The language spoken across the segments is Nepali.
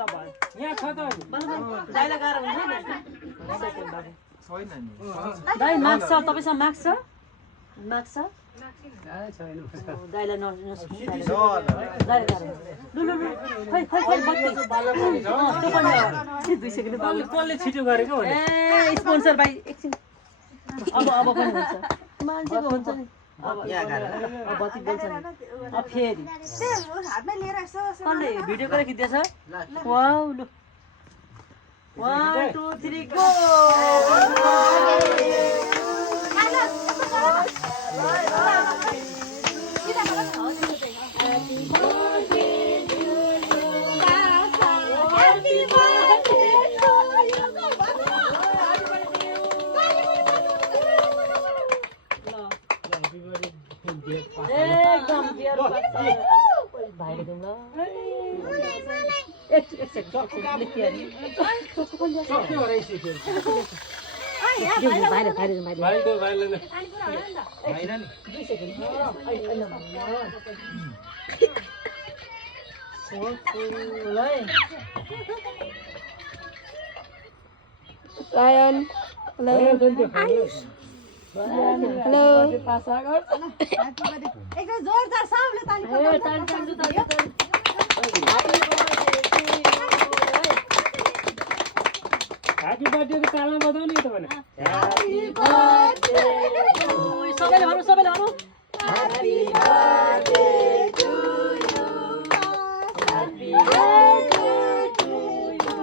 यहाँ छ त दाइलाई गाह्रो हुन्छ नि छैन नि दाइ मार्क्स छ तपाईसँग मार्क्स छ मार्क्स छ दाइलाई दाइलाई गाह्रो लु लु लु खै खै खै बत्ती त्यो पनि 2 सेकेन्ड कसले छिटो गरेको ए स्पोन्सर भाइ एकछिन अब पनि हुन्छ मान्छेको हुन्छ नि अब बत्ती बोल्छ नि अब फेरि हातमै लिएर यसो कसले भिडियो गरेर खिच्दैछ वाउ लु 1 2 3 गो एकदम बियर भाइले दिउँ ल एक सेकेन्ड लेखियो नि सक्यो रहेछ फेरि भाइले भाइले होइन नि 2 सेकेन्ड Ryan. Hello. Hello. एकदम जोरदार सबले ताली ह्यापी बर्थडेको तालमा बजाउ नि तपाईले सबैले भनौँ सबैले भनौँ Happy birthday to you. Happy birthday to you.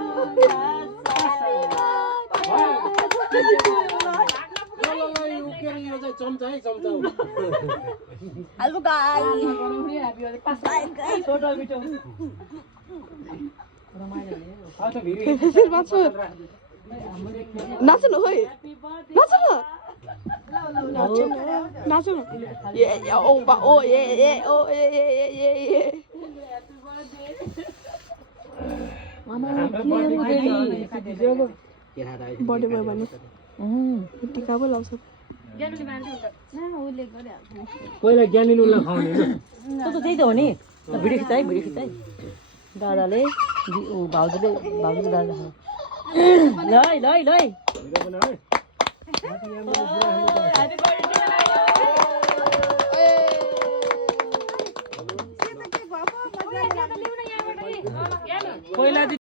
चम्चा है चम्चा Hello guys. छोटो मिठो नाच्नु न खोइ नाच्नु न नाच्नु न ए ओ बा ओ ए ओ ए बर्थडे भयो भने टिका पो लाउँछ पहिला ज्ञानीनुलाई खुवाउने हैन त्यो त त्यही त हो नि भिडियो खिचाइ दादाले भाउजूले दादा ल ल पहिला